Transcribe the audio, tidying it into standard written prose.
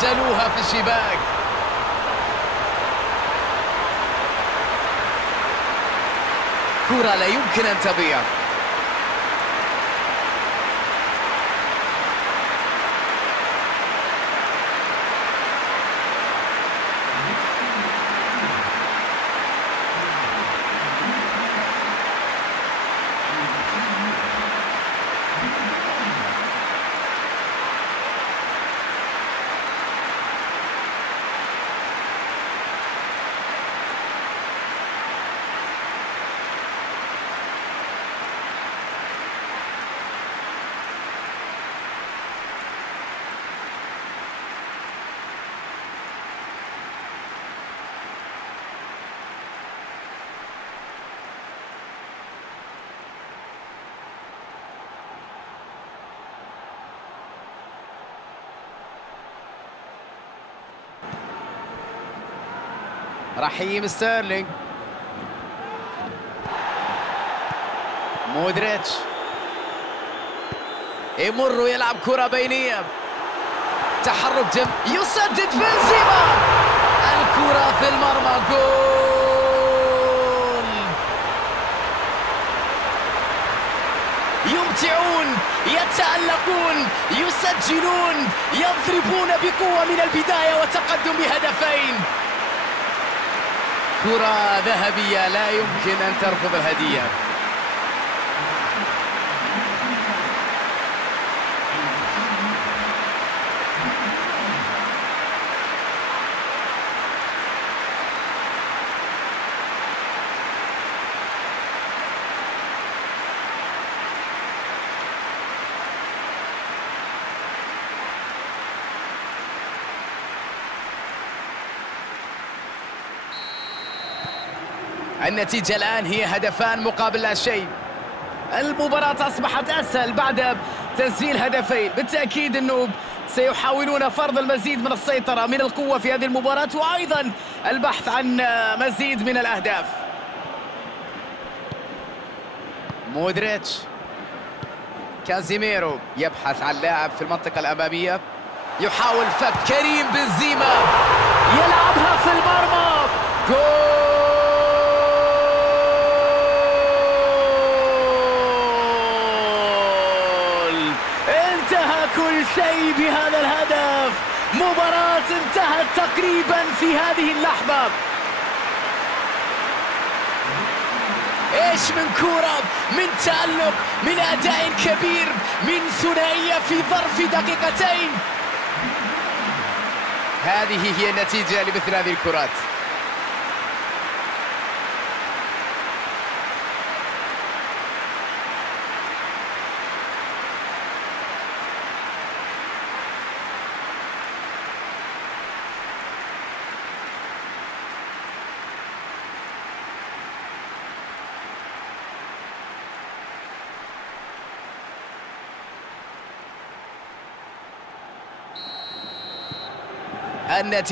سجلوها في الشباك. كرة لا يمكن أن تضيع. رحيم ستيرلينج، مودريتش يمر ويلعب كرة بينية، تحرك يسدد بنزيما، الكرة في المرمى، جول. يمتعون، يتألقون، يسجلون، يضربون بقوة من البداية وتقدم بهدفين. كرة ذهبية لا يمكن أن ترفض الهدية. النتيجة الآن هي هدفان مقابل لا شيء. المباراة أصبحت أسهل بعد تسجيل هدفين. بالتأكيد أنه سيحاولون فرض المزيد من السيطرة من القوة في هذه المباراة، وأيضا البحث عن مزيد من الأهداف. مودريتش، كازيميرو يبحث عن لاعب في المنطقة الأمامية، يحاول فك كريم بنزيما، يلعبها في المرمى، جول. كل شيء بهذا الهدف. مباراة انتهت تقريبا في هذه اللحظة. ايش من كرة، من تألق، من أداء كبير، من ثنائية في ظرف دقيقتين. هذه هي النتيجة لمثل هذه الكرات. النتيجة